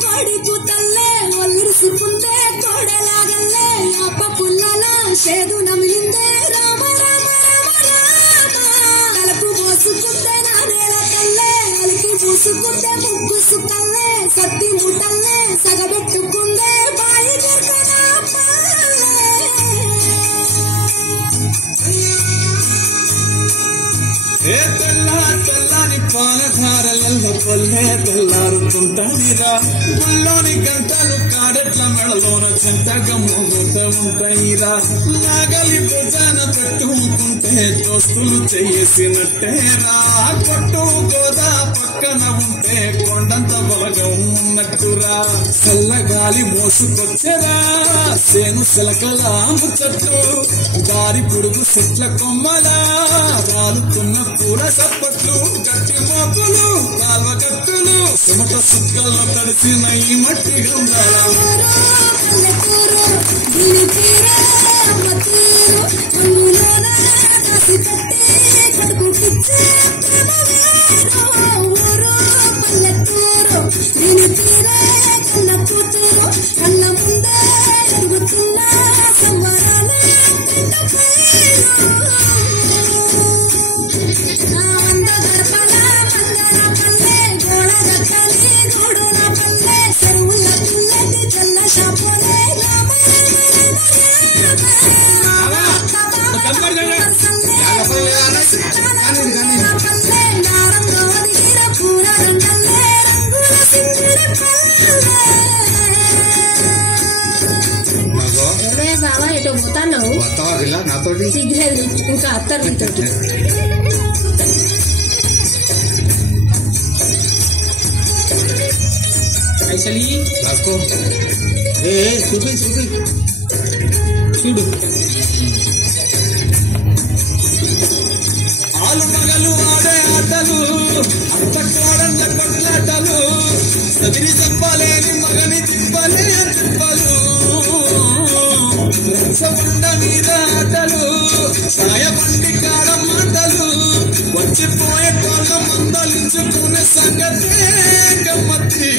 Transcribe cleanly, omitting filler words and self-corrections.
కోడి కూతల్లే ఒల్లిసుకుందే కోడలాగల్లే అప్ప పుల్లల చేదు నమిలిందే రామ రామ రామ తలకు పోసుకుందే నానేల తల్లే అలికి పూసుకుందే ముగ్గు సుక్కల్లే సత్తి ముట్టల్లే సగబెట్టుకుందే బాయి తెల్లని పాలధారల పల్లె తెల్లారుతుంటదిరా గుల్లోని గంటలు కాడెట్ల మెడలోన చెంతగా మోగుతూ ఉంటాయిరా నాగలి భుజాన పెట్టుకుంటే దోస్తులు చేసినట్టేరా కొట్టు గోదా పక్కన ఉంటే కొండంత బలగం ఉన్నట్టురా చల్లగాలి మోసుకొచ్చేరా సేను సెలకల ముచ్చట్లు దారి పొడుగు చెట్ల కొమ్మలా రాలుతున్న పూల సప్పట్లు గట్టి మోపులు కాల్వ గట్టులు చెమట సుక్కల్లో తడిసిన ఈ మట్టి గంగాల కళ్ళ ముందే ఎదుగుతున్న సంవరాలే బాబా ఎటో పోతాను సిగ్గులేదు ఇంకా అత్తరు నీతో చూడు ఆలు మగలు ఆడే ఆటలు అప్పట్లాడన్న కొట్లాటలు సదిరి చెప్పలేని మగని తిప్పలే తిప్పలు ఉండ మీద ఆటలు సాయబండి కాడ మాటలు వచ్చిపోయే కాళ్ళ మందలించుకునే సంగతే గమ్మత్తి